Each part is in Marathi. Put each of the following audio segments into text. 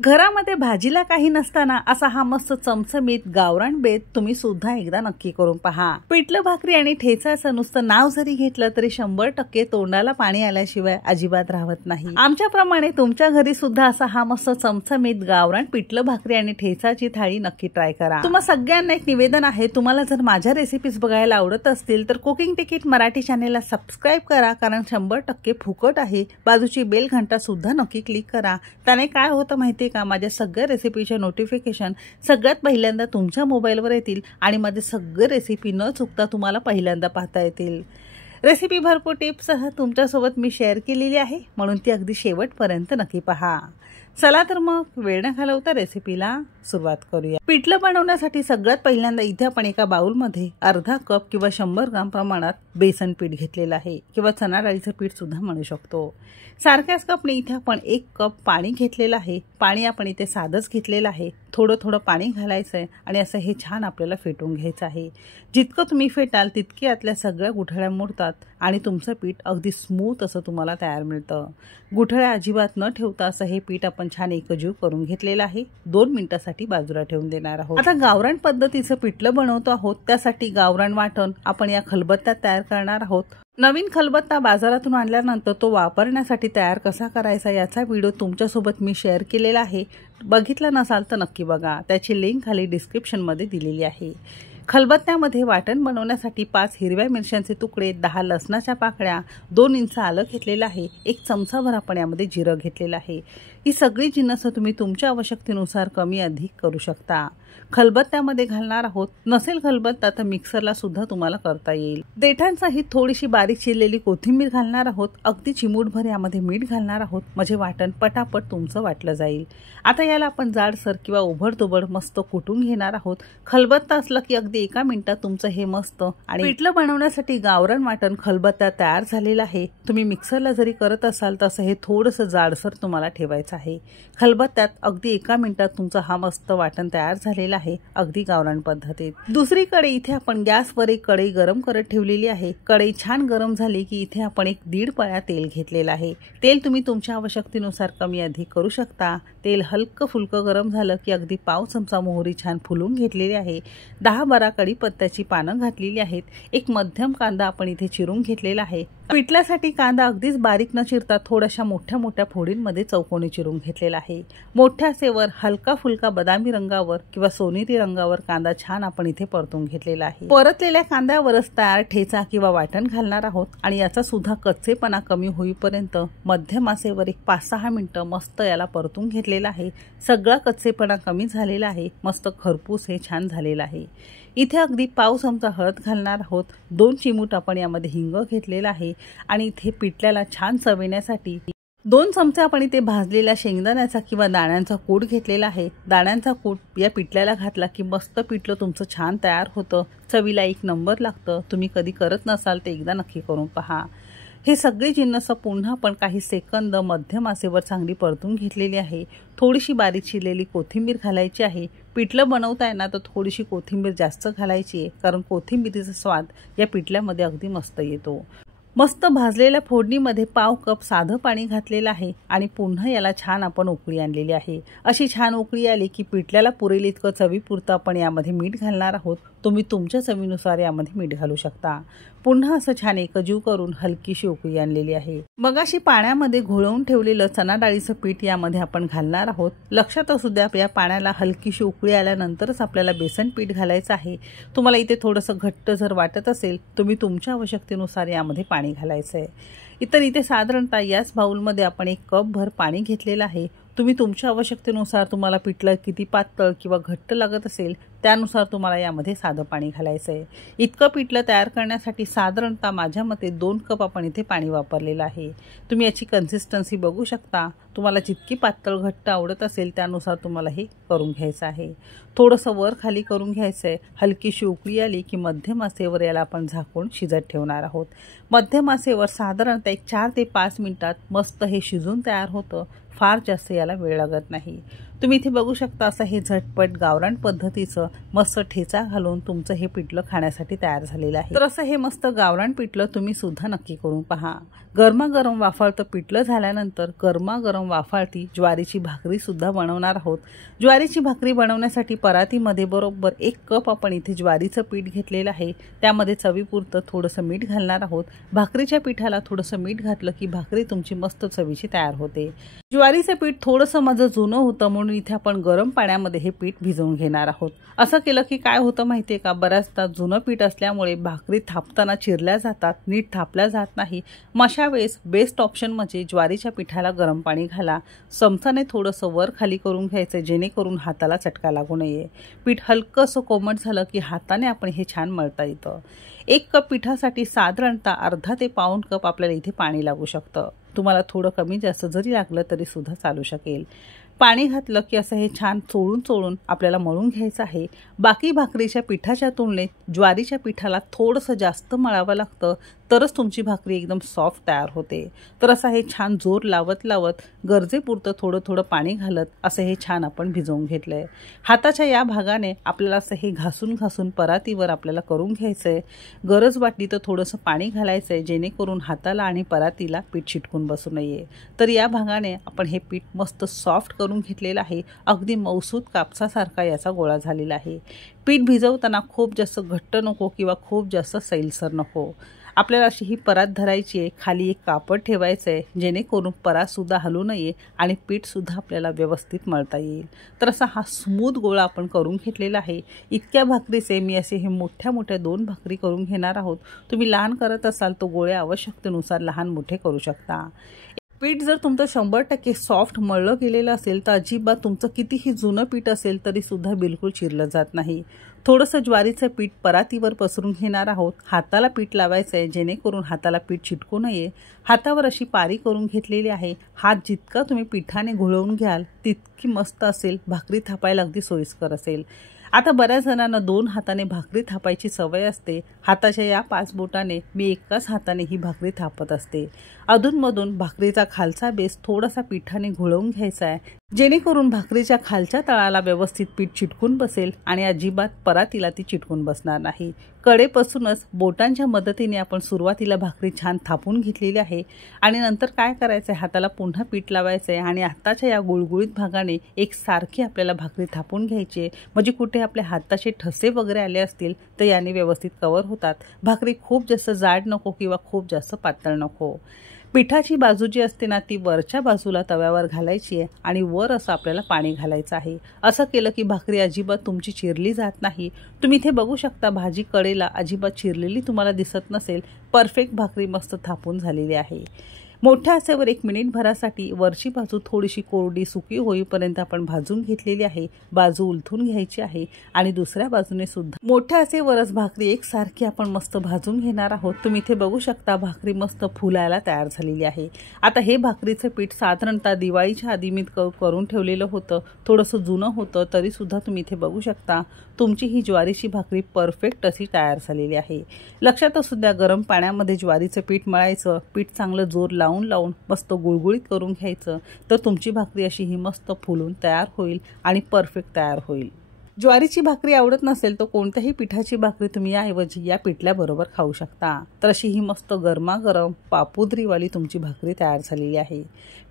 घरामध्ये भाजीला काही नसताना असा हा मस्त चमचमीत गावरान बेत तुम्ही सुद्धा एकदा नक्की करून पहा। पिठलं भाकरी आणि ठेचाचं नुसतं नाव जरी घेतलं तरी 100% तोंडाला पाणी आल्याशिवाय अजिबात राहत नाही। आमच्याप्रमाणे तुमच्या घरी सुद्धा असा हा मस्त चमचमीत गावरान पिठलं भाकरी आणि ठेचाची थाळी नक्की ट्राय करा। तुम्हा सगळ्यांना एक निवेदन आहे, तुम्हाला जर माझ्या रेसिपीज बघायला आवडत असतील तर कुकिंग तिकीट मराठी चॅनेलला सबस्क्राइब करा, कारण 100% फुकट आहे। बाजूची बेल घंटा सुद्धा नक्की क्लिक करा। त्याने काय होतं माहिती का, माझ्या सगळ्या रेसिपीचे नोटिफिकेशन सगळ्यात पहिल्यांदा तुमच्या मोबाईलवर येतील आणि माझे सगळे रेसिपी न चुकता तुम्हाला पहिल्यांदा पाहता येतील। रेसिपी भरपूर टिप्ससह तुमच्यासोबत मी शेअर केलेली आहे, म्हणून ती अगदी शेवटपर्यंत नक्की पहा। चला तर मग वेळ न घालवता रेसिपीला सुरुवात करूया। पिठलं बनवण्यासाठी सगळ्यात पहिल्यांदा इथे आपण एका बाउलमध्ये अर्धा कप किंवा 100 ग्राम प्रमाणात बेसन पीठ घेतलेलं आहे, किंवा चणा डाळीचं पीठ सुद्धा म्हणू शकतो। सारख्याच कपने इथे आपण 1 कप पाणी घेतलेलं आहे। पाणी आपण इथे साधंच घेतलेलं आहे, थोडं थोडं पाणी घालायचं आहे आणि असं हे छान आपल्याला फेटून घ्यायचं आहे। जितकं तुम्ही फेटाल तितकी आतल्या सगळ्या गुठळ्या मुरतात आणि तुमचं पीठ अगदी स्मूथ असं तुम्हाला तयार मिळतं। गुठळ्या अजिबात न ठेवता असं हे पीठ आपण छान एकजीव करून घेतलेलं आहे। 2 मिनिटांसाठी बाजूला ठेवून देणार आहोत। आता गावरान पद्धतीचं पिठलं बनवतो आहोत, त्यासाठी गावरान वाटण आपण या खलबत्त्यात तयार करणार आहोत। नवीन खलबत्ता बाजारातून आणल्यानंतर तो वापरण्यासाठी तयार कसा करायचा याचा व्हिडिओ तुमच्यासोबत मी शेअर केलेला आहे। बघितला नसाल तर नक्की बघा, त्याची लिंक खाली डिस्क्रिप्शनमध्ये दिलेली आहे। खलबत्त्यामध्ये वाटण बनवण्यासाठी 5 हिरव्या मिरच्यांचे तुकडे, 10 लसणाच्या पाकळ्या, 2 इंच आलं घेतलेलं आहे, 1 चमचाभर आपण यामध्ये जिरं घेतलेलं आहे। ही सगळी जिन्नस तुम्ही तुमच्या आवश्यकतेनुसार कमी अधिक करू शकता। खलबत्त्यामध्ये घालणार आहोत, नसेल खलबत्ता तर मिक्सरला सुद्धा तुम्हाला करता येईल। देठांसहित थोडीशी बारीक चिरलेली कोथिंबीर घालणार आहोत, अगदी चिमूटभर यामध्ये मीठ घालणार आहोत, म्हणजे वाटण पटापट तुमचं वाटलं जाईल। आता याला आपण जाडसर किंवा उभडतोबड मस्त कुटून घेणार आहोत। खलबत्ता असला की अगदी 1 मिनिटात तुमचं हे मस्त आणि पिठलं बनवण्यासाठी गावरान वाटण खलबत्त्यात तयार झालेलं आहे। तुम्ही मिक्सरला जरी करत असाल तर हे थोडंसं जाडसर तुम्हाला ठेवायचं आहे। खलबत्त्यात अगदी 1 मिनिटात तुमचं हा मस्त वाटण तयार झालेलं आहे, अगदी गावरान पद्धतीत। दुसरीकडे इथे आपण गॅसवर एक कढई गरम करत ठेवलेली आहे। कढई छान गरम झाली की इथे आपण 1-1.5 पळ्या तेल घेतलेलं आहे। तेल तुम्ही तुमच्या आवश्यकतेनुसार कमी अधिक करू शकता। तेल हलकं फुलकं गरम झालं की अगदी पाव चमचा मोहरी छान फुलून घेतलेली आहे, 10-12 कढीपत्त्याची पानं घातलेली आहेत, 1 मध्यम कांदा आपण इथे चिरून घेतलेला आहे। पिठल्यासाठी कांदा अगदीच बारीक न चिरता थोड्याशा मोठ्या मोठ्या फोडींमध्ये चौकोनी चिरून घेतलेला आहे। मोठ्या आचेवर हलका फुलका बदामी रंगावर किंवा सोनेरी रंगावर कांदा छान आपण इथे परतून घेतलेला आहे। परतलेल्या कांद्यावरच तयार ठेचा किंवा वाटण घालणार आहोत आणि याचा सुद्धा कच्चेपणा कमी होईपर्यंत मध्यम आचेवर 5-6 मिनिटं मस्त याला परतून घेतलेला आहे। सगळा कच्चेपणा कमी झालेला आहे, मस्त खरपूस हे छान झालेलं आहे। इथे अगदी पाव चमचा हळद घालणार आहोत, 2 चिमूट आपण यामध्ये हिंग घेतलेला आहे आणि इथे पिठल्याला छान चव येण्यासाठी 2 चमचे आपण इथे भाजलेला शेंगदाण्याचा किंवा दाण्यांचा कूट घेतलेला आहे। दाण्यांचा कूट या पिठल्याला घातला की मस्त पिठलं तुमचं छान तयार होतं, चवीला 1 नंबर लागतं। तुम्ही कधी करत नसाल तर एकदा नक्की करून पहा। हे सगळे जिन्नस पुन्हा आपण काही सेकंद मध्यम आचेवर चांगली परतून घेतलेली आहे। थोडीशी बारीक चिरलेली कोथिंबीर घालायची आहे। पिठलं बनवताय ना तर थोडीशी कोथिंबीर जास्त घालायची आहे, कारण कोथिंबीरीचा स्वाद या पिठल्यामध्ये अगदी मस्त येतो। मस्त भाजलेल्या फोडणीमध्ये पाव कप साधं पाणी घातलेलं आहे आणि पुन्हा याला छान आपण उकळी आणलेली आहे। अशी छान उकळी आली की पिठल्याला पुरेल इतकं चवीपुरतं आपण यामध्ये मीठ घालणार आहोत। तुम्ही तुमच्या चवीनुसार यामध्ये मीठ घालू शकता। पुन्हा असं छान एकजीव करून हलकीशी उकळी आणलेली आहे। मग अशी पाण्यामध्ये घोळवून ठेवलेलं चणा डाळीचं पीठ यामध्ये आपण घालणार आहोत। लक्षात असू द्या, या पाण्याला हलकीशी उकळी आल्यानंतरच आपल्याला बेसन पीठ घालायचं आहे। तुम्हाला इथे थोडंसं घट्ट जर वाटत असेल तुम्ही तुमच्या आवश्यकतेनुसार यामध्ये पाणी घालायचं आहे। इथे साधारणतः याच बाउलमध्ये आपण 1 कप भर पाणी घेतलेलं आहे। तुम्ही तुमच्या आवश्यकतेनुसार तुम्हाला पिठलं किती पातळ किंवा घट्ट लागत असेल त्यानुसार तुम्हाला यामध्ये साधं पाणी घालायचं आहे। इतकं पिठलं तयार करण्यासाठी साधारणतः माझ्या मते 2 कप आपण इथे पाणी वापरलेलं आहे। तुम्ही याची कन्सिस्टन्सी बघू शकता, तुम्हाला जितकी पातळ घट्ट आवडत असेल त्यानुसार तुम्हाला हे करून घ्यायचं आहे। थोडंसं वर खाली करून घ्यायचं आहे। हलकीशी उकळी आली की मध्यम आचेवर याला आपण झाकून शिजत ठेवणार आहोत। मध्यम आचेवर साधारणतः 4 ते 5 मिनिटात मस्त हे शिजून तयार होतं। फार जास्त याला वेळ लागत नाही। तुम्ही इथे बघू शकता असं हे झटपट गावरान पद्धतीचं मस्त ठेचा घालून तुमचं हे पिठलं खाण्यासाठी तयार झालेलं आहे। तर असं हे मस्त गावरान पिठलं तुम्ही सुद्धा नक्की करून पहा। गरमागरम वाफाळतं पिठलं झाल्यानंतर गरमागरम वाफाळती ज्वारीची भाकरी सुद्धा बनवणार आहोत। ज्वारीची भाकरी बनवण्यासाठी परातीमध्ये बरोबर 1 कप आपण इथे ज्वारीचं पीठ घेतलेलं आहे। त्यामध्ये चवीपुरतं थोडंसं मीठ घालणार आहोत। भाकरीच्या पिठाला थोडंसं मीठ घातलं की भाकरी तुमची मस्त चवीची तयार होते। ज्वारीचं पीठ थोडंसं माझं जुनं होतं म्हणून इथे आपण गरम पाण्यामध्ये हे पीठ भिजवून घेणार आहोत। असं केलं की काय होतं माहितीये का, बऱ्याचदा जुनं पीठ असल्यामुळे भाकरी थापताना चिरल्या जातात, नीट थापल्या जात नाही। अशा वेळेस बेस्ट ऑप्शन म्हणजे ज्वारीच्या पिठाला गरम पाणी घाला, चमचाने थोडंसं वर खाली करून घ्यायचं जेणेकरून हाताला चटका लागू नये। पीठ हलकंसं कोमट झालं की हाताने आपण हे छान मळता येतं। 1 कप पिठासाठी साधारणतः अर्धा ते पाऊण कप आपल्याला इथे पाणी लागू शकतं। तुम्हाला थोडं कमी जास्त जरी लागलं तरी सुद्धा चालू शकेल। पाणी घातलं की असं हे छान चोळून आपल्याला मळून घ्यायचं आहे। बाकी भाकरीच्या पिठाच्या तुलनेत ज्वारीच्या पिठाला थोडंसं जास्त मळावं लागतं तरच तुमची भाकरी एकदम सॉफ्ट तयार होते। तर असं हे छान जोर लावत गरजेपुरतं थोडं पाणी घालत असं हे छान आपण भिजवून घेतलंय। हाताच्या या भागाने आपल्याला असं हे घासून परातीवर आपल्याला करून घ्यायचंय। गरज वाटली तर थोडंसं पाणी घालायचंय जेणेकरून हाताला आणि परातीला पीठ चिटकून बसू नये। तर या भागाने आपण हे पीठ मस्त सॉफ्ट करून घेतलेला आहे। अगदी मऊसूत कापसासारखा याचा गोळा झालेला आहे। पीठ भिजवताना खूप जास्त घट्ट नको किंवा खूप जास्त सैलसर नको। आपल्याला अशी ही परात धरायची आहे, खाली एक कापड ठेवायचं आहे जेणेकरून परात सुद्धा हलू नये आणि पीठ सुद्धा आपल्याला व्यवस्थित मळता येईल। तर असा हा स्मूथ गोळा आपण करून घेतलेला आहे। इतक्या भाकरीचे मी असे हे मोठ्या 2 भाकरी करून घेणार आहोत। तुम्ही लहान करत असाल तो गोळे आवश्यकतेनुसार लहान मोठे करू शकता। पीठ जर तुमचं 100% सॉफ्ट मळलं गेलेलं असेल तर अजिबात तुमचं कितीही जुनं पीठ असेल तरी सुद्धा बिलकुल चिरलं जात नाही। थोडंसं ज्वारीचं पीठ परातीवर पसरून घेणार आहोत। हाताला पीठ लावायचं आहे जेणेकरून हाताला पीठ चिटकू नये। हातावर अशी पारी करून घेतलेली आहे। हात जितका तुम्ही पिठाने घोळवून घ्याल तितकी मस्त असेल, भाकरी थापायला अगदी सोयीस्कर असेल। आता बऱ्याच जणांना 2 हाताने भाकरी थापायची सवय असते। हाताच्या या 5 बोटाने मी एकाच हाताने ही भाकरी थापत असते। अधूनमधून भाकरीचा खालचा बेस थोडासा पिठाने घोळवून घ्यायचा आहे जेणेकरून भाकरीच्या खालच्या तळाला व्यवस्थित पीठ चिटकून बसेल आणि अजिबात परातीला ती चिटकून बसणार नाही। कडेपासूनच बोटांच्या मदतीने आपण सुरुवातीला भाकरी छान थापून घेतलेली आहे आणि नंतर काय करायचं आहे, हाताला पुन्हा पीठ लावायचं आहे आणि हाताच्या या गुळगुळीत भागाने एकसारखी आपल्याला भाकरी थापून घ्यायची आहे। म्हणजे कुठे आपल्या हाताचे ठसे वगैरे आले असतील तर याने व्यवस्थित कव्हर होतात। भाकरी खूप जास्त जाड नको किंवा खूप जास्त पातळ नको। पिठाची बाजू जी असते ना ती वरच्या बाजूला तव्यावर घालायची आहे आणि वर असं आपल्याला पाणी घालायचं आहे। असं केलं की भाकरी अजिबात तुमची चिरली जात नाही। तुम्ही इथे बघू शकता भाजी कडेला अजिबात चिरलेली तुम्हाला दिसत नसेल। परफेक्ट भाकरी मस्त थापून झालेली आहे। मोठ्या आचेवर 1 मिनिटभरासाठी वरची बाजू थोडीशी कोरडी सुकी होईपर्यंत आपण भाजून घेतलेली आहे। बाजू उलथून घ्यायची आहे आणि दुसऱ्या बाजूने सुद्धा मोठ्या आचेवरच भाकरी एकसारखी आपण मस्त भाजून घेणार आहोत। तुम्ही इथे बघू शकता भाकरी मस्त फुलायला तयार झालेली आहे। आता हे भाकरीचं पीठ साधारणतः दिवाळीच्या आधी मी करून ठेवलेलं होतं। थोडंसं जुनं होतं तरी सुद्धा तुम्ही इथे बघू शकता तुमची ही ज्वारीची भाकरी परफेक्ट अशी तयार झालेली आहे। लक्षात असू द्या गरम पाण्यामध्ये ज्वारीचं पीठ मळायचं, पीठ चांगलं जोर लावून मस्त गुळगुळीत करून घ्यायचं तर तुमची भाकरी अशी ही मस्त फुलून तयार होईल आणि परफेक्ट तयार होईल। ज्वारीची भाकरी आवडत नसेल तर कोणत्याही पिठाची भाकरी तुम्ही याऐवजी या पिठल्याबरोबर खाऊ शकता। तर अशी ही मस्त गरमागरम पापुद्रीवाली तुमची भाकरी तयार झालेली आहे।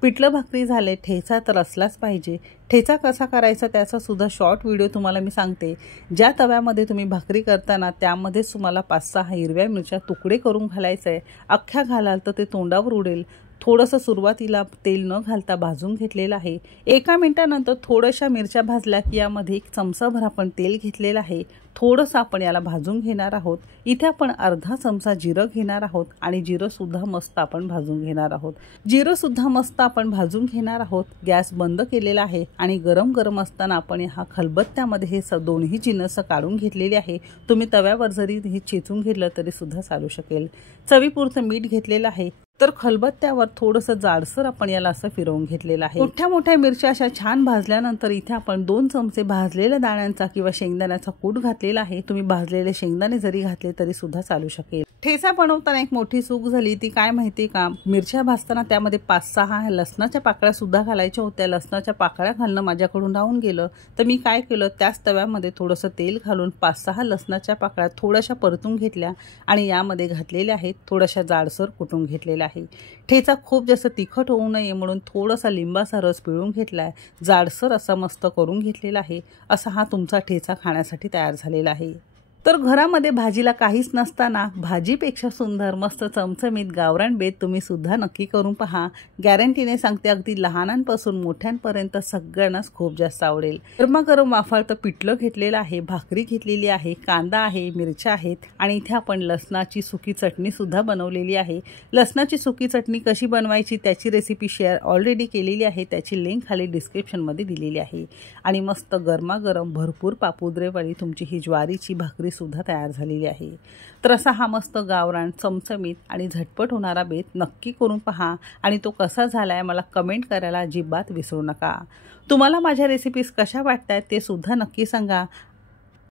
पिठलं भाकरी झाले, ठेचा तर असलाच पाहिजे। ठेचा कसा करायचा त्याचा सुद्धा शॉर्ट व्हिडिओ तुम्हाला मी सांगते। ज्या तव्यामध्ये तुम्ही भाकरी करताना त्यामध्येच तुम्हाला 5-6 हिरव्या मिरच्या तुकडे करून घालायचं आहे। अख्ख्या घालाल तर ते तोंडावर उडेल। थोडंसं सुरुवातीला तेल न घालता भाजून घेतलेलं आहे। 1 मिनिटानंतर थोड्याशा मिरच्या भाजल्या की यामध्ये 1 चमचाभर आपण तेल घेतलेलं आहे। थोडंसं आपण याला भाजून घेणार आहोत। इथे आपण अर्धा चमचा जिरं घेणार आहोत आणि जिरं सुद्धा मस्त आपण भाजून घेणार आहोत। जिरं सुद्धा मस्त आपण भाजून घेणार आहोत। गॅस बंद केलेला आहे आणि गरम असताना आपण हा खलबत्त्यामध्ये हे दोन्ही जिन्नस काढून घेतलेले आहे। तुम्ही तव्यावर जरी हे चेचून घेतलं तरी सुद्धा चालू शकेल। चवीपुरतं मीठ घेतलेलं आहे। तर खलबत्त्यावर थोडंसं जाडसर आपण याला असं फिरवून घेतलेलं आहे। मोठ्या मोठ्या मिरच्या अशा छान भाजल्यानंतर इथे आपण 2 चमचे भाजलेल्या दाण्यांचा किंवा शेंगदाण्याचा कूट घातलेला आहे। तुम्ही भाजलेले शेंगदाणे जरी घातले तरी सुद्धा चालू शकेल। ठेचा बनवताना एक मोठी चूक झाली ती काय माहिती का, मिरच्या भाजताना त्यामध्ये 5-6 लसणाच्या पाकळ्या सुद्धा घालायच्या होत्या। लसणाच्या पाकळ्या घालणं माझ्याकडून राहून गेलं, तर मी काय केलं, त्याच तव्यामध्ये थोडंसं तेल घालून 5-6 लसणाच्या पाकळ्या थोड्याशा परतून घेतल्या आणि यामध्ये घातलेल्या आहेत, थोड्याशा जाडसर कुटून घेतलेल्या आहे। ठेचा खूप जास्त तिखट होऊ नये म्हणून थोडासा लिंबाचा रस पिळून घेतलाय, जाडसर असा मस्त करून घेतलेला आहे। असा हा तुमचा ठेचा खाण्यासाठी तयार झालेला आहे। तर घरामध्ये भाजीला काहीच नसताना भाजीपेक्षा सुंदर मस्त चमचमीत गावरान बेत तुम्ही सुद्धा नक्की करून पहा। गॅरंटीने सांगते, अगदी लहानांपासून मोठ्यांपर्यंत सगळ्यांनाच खूप जास्त आवडेल। गरमागरम वाफाळतं पिठलं घेतलेलं आहे, भाकरी घेतलेली आहे, कांदा आहे, मिरच्या आहेत आणि इथे आपण लसणाची सुकी चटणी सुद्धा बनवलेली आहे। लसणाची सुकी चटणी कशी बनवायची त्याची रेसिपी शेअर ऑलरेडी केलेली आहे, त्याची लिंक खाली डिस्क्रिप्शनमध्ये दिलेली आहे। आणि मस्त गरमागरम भरपूर पापुद्रेवाली तुमची ही ज्वारीची भाकरी सुद्धा तयार झालेली आहे। तर असा हा मस्त गावरान चमचमीत आणि झटपट होणारा बेत नक्की करून पहा आणि तो कसा झालाय मला कमेंट करायला अजिबात विसरू नका। तुम्हाला माझ्या रेसिपीज कशा वाटतात ते सुद्धा नक्की सांगा।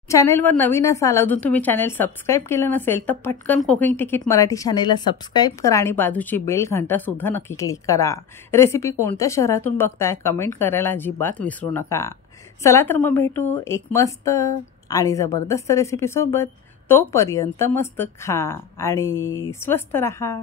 चॅनेलवर नवीन असाल, अजून तुम्ही चॅनेल सबस्क्राईब केलं नसेल तर पटकन कुकिंग तिकीट मराठी चॅनेलला सबस्क्राईब करा आणि बाजूची बेल घंटा सुद्धा नक्की क्लिक करा। रेसिपी कोणत्या शहरातून बघताय कमेंट करायला अजिबात विसरू नका। चला तर मग भेटू एक मस्त आणि जबरदस्त रेसिपी सोबत। तोपर्यंत मस्त खा आणि स्वस्त रहा।